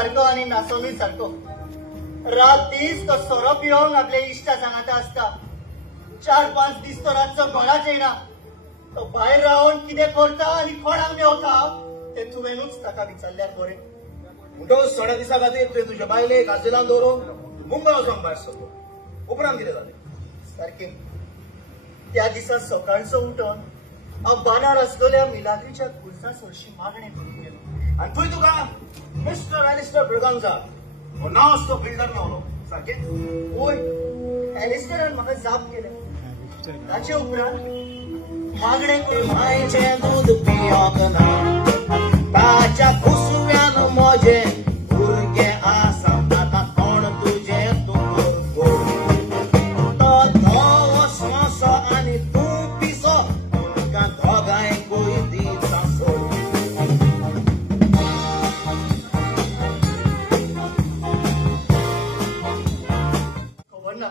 सारको आणि नासोनूय सारको. रात दीस तो सोरो पिवंक आपले इश्टा सांगाता असता. 4-5 दीस तो रातचो घराच येना. तो भायर रावन कितें करता आणि कोणाक मेवता ते तुवेनूच ताका विचारल्यार बरें. म्हणटच थोड्या दिसा खातीर तुवें तुज्या बायलेक आजिलान दवरून मुंबय वचोंक भायर सरलो. उपरांत कितें जालें? सारकें. त्या दिसा सकाळचो उठोन हांव बानार आसलेल्या मिलाग्रीच्या खुर्सा सरशी मागणें करून गेलो. आनी थंय तुका मिस्टर एलिस्टर ब्रगांजा हो नांव असतो बिल्डर मेवलो. सारकें? वय, एलिस्टरान म्हाका जाप केलें. ताचे उपरांत मागणें करून मायेचें दूद पियोंक ना, ताच्या कुसव्यान म्हजें भुरगें आसा. आतां कोण तुजें तूं तो धवो स्वासो आनी तूं पिसो, तुमकां दोगांयकूय दिता सोड. खबर ना,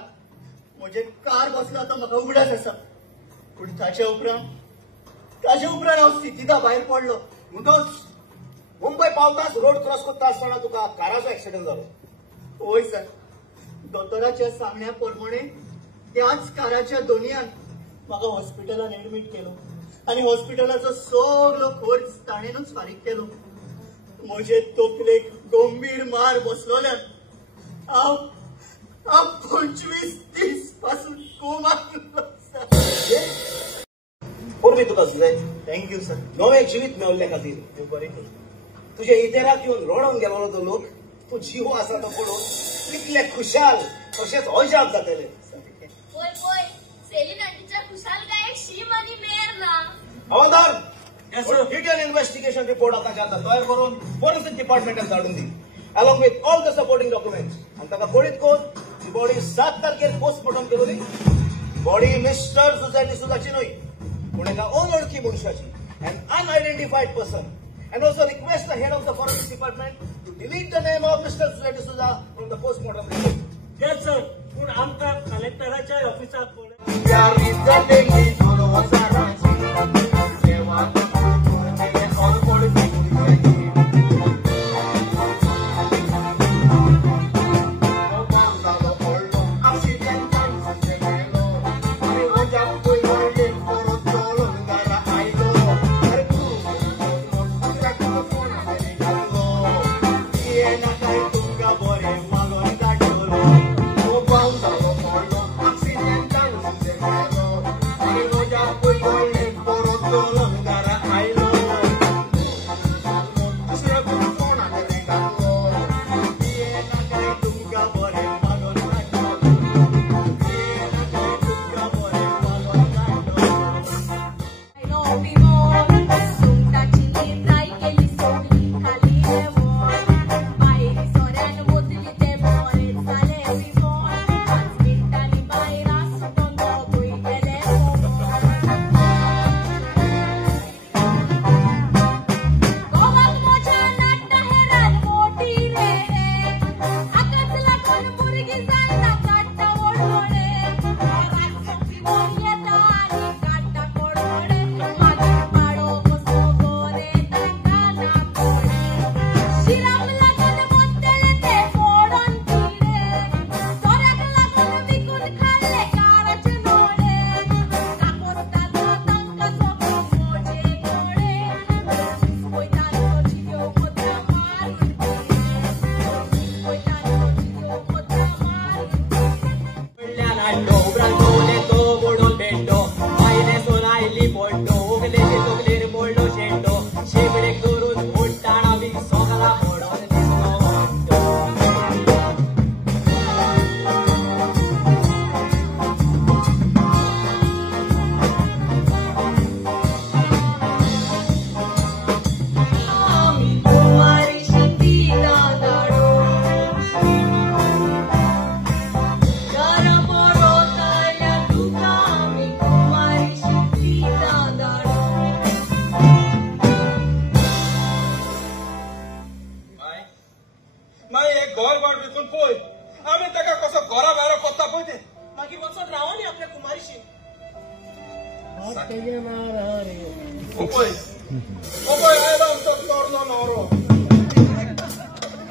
म्हजें कार बसलो आतां म्हाका उगडास आसा. पूण ताचे उपरांत हांव सिटीदा भायर पडलो. म्हणटच मुंबय पावताच रोड क्रॉस करता आसतना तुका काराचो एक्सिडेंट जालो. होय सर. दोतोराच्या सांगण्या प्रमाणे त्याच काराच्या दोनयान म्हाका हॉस्पिटलान एडमीट केलो आणि हॉस्पिटलाचो सगळो खर्च ताणेनूच फारीक केलो. म्हजे तकलेक गंभीर मार बसलोल्यान हांव 25 दीस पासून कोमांत. पूर्वी तुका सुजाय थँक्यू सर. नवें जिवीत मेवल्ल्या खातीर देव बरें करूं. तुज्या इतेराक येवन रडोवन गेलो तो लोक तो जिवो आसा तो पळोवन कितले खुशाल तशेंच अजाप जातले. होय होय, सेलीन आंटीच्या खुशालकायेक शीम आनी मेर ना. हवालदार, डिटेल इन्व्हेस्टिगेशन रिपोर्ट आतांच्या आतां तयार करून फॉरेन्सिक डिपार्टमेंटाक धाडून दी, along with all the supporting documents. आनी ताका कळीत कर ती बॉडी 7 तारखेर पोस्टमॉर्टम केली. बॉडी मिस्टर सुजाय डिसूजाची न्हय, पूण एका अनवळखी मनशाची, an unidentified person. And also request the head of the forensic department to delete the name of Mr. Sujay D'Souza from the postmortem report. Yes sir. पूण आमकां कलेक्टराच्या ऑफिसाक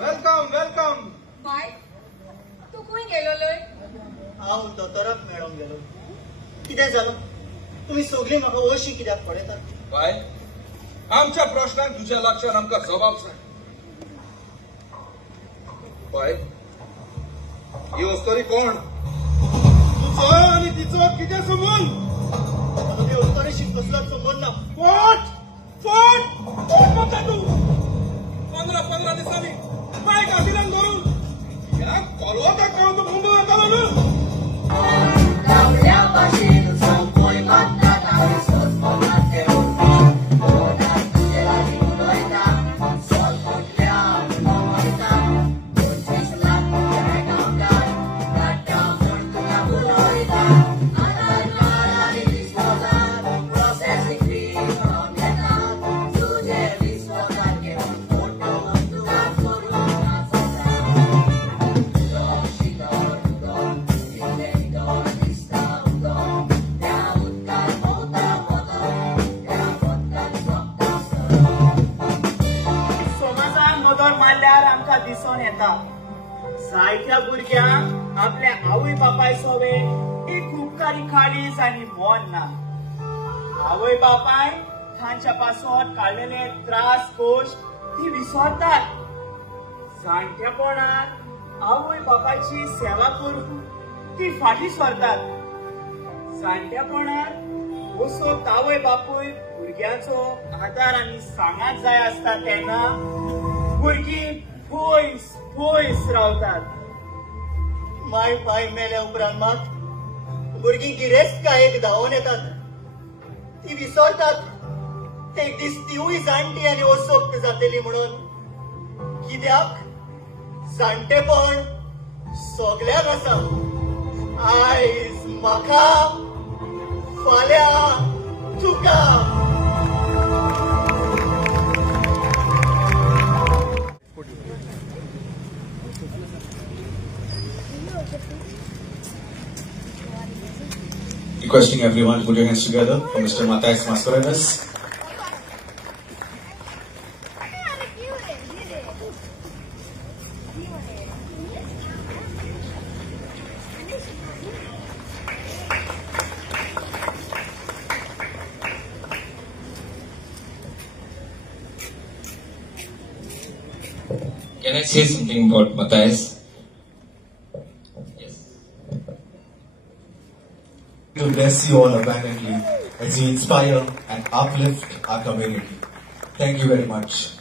Welcome. हांव दोतोराक मेळोंक गेलो. कितें जालो? तुम्ही सगळीं म्हाका अशी कित्याक पळयतात? बाय, आमच्या प्रश्नांक तुझ्या लक्षात आमकां जबाब सांग. बाय, ही वस्तोरी कोण? तुजो आनी तिचो कितें संबंध? म्हाका ते अस्तोरेशी कसलोच संबंध ना. फोट फोट फोट म्हणटा तू. 15 दिसांनी बायक आशिल्ल्यान धरून ह्या कोलवताक करून तू मुंबय येतालो न्हू. दिसून येता जायत्या भुरग्यांक आपल्या आवय बापाय सवे एक उपकारी काळीज आनी मोन ना. आवय बापाय तांच्या पासून काडलेले त्रास गोश्ट ती विसरतात. जाणटेपणात आवय बापायची सेवा करून ती फाटी सरतात. जाणटेपणात वसोक आवय बापूय भुरग्याचो आदार आनी सांगात जाय आसता तेन्ना भुरगीं पयस रावतात. माय बाय मेल्या उपरांत मात भुरगीं गिरेस्तकायेक धांवून येतात. ती विसरतात ते एक दीस तिवूय जाणटी आनी ओसोक्त जातली म्हणून. कित्याक जाणटेपण सगळ्याक आसा. आयज म्हाका, फाल्यां तुका. Requesting everyone to put your hands together for Mr. Matthias Mascarenhas. Can I say something about Matthias? To bless you all abundantly as you inspire and uplift our community. Thank you very much.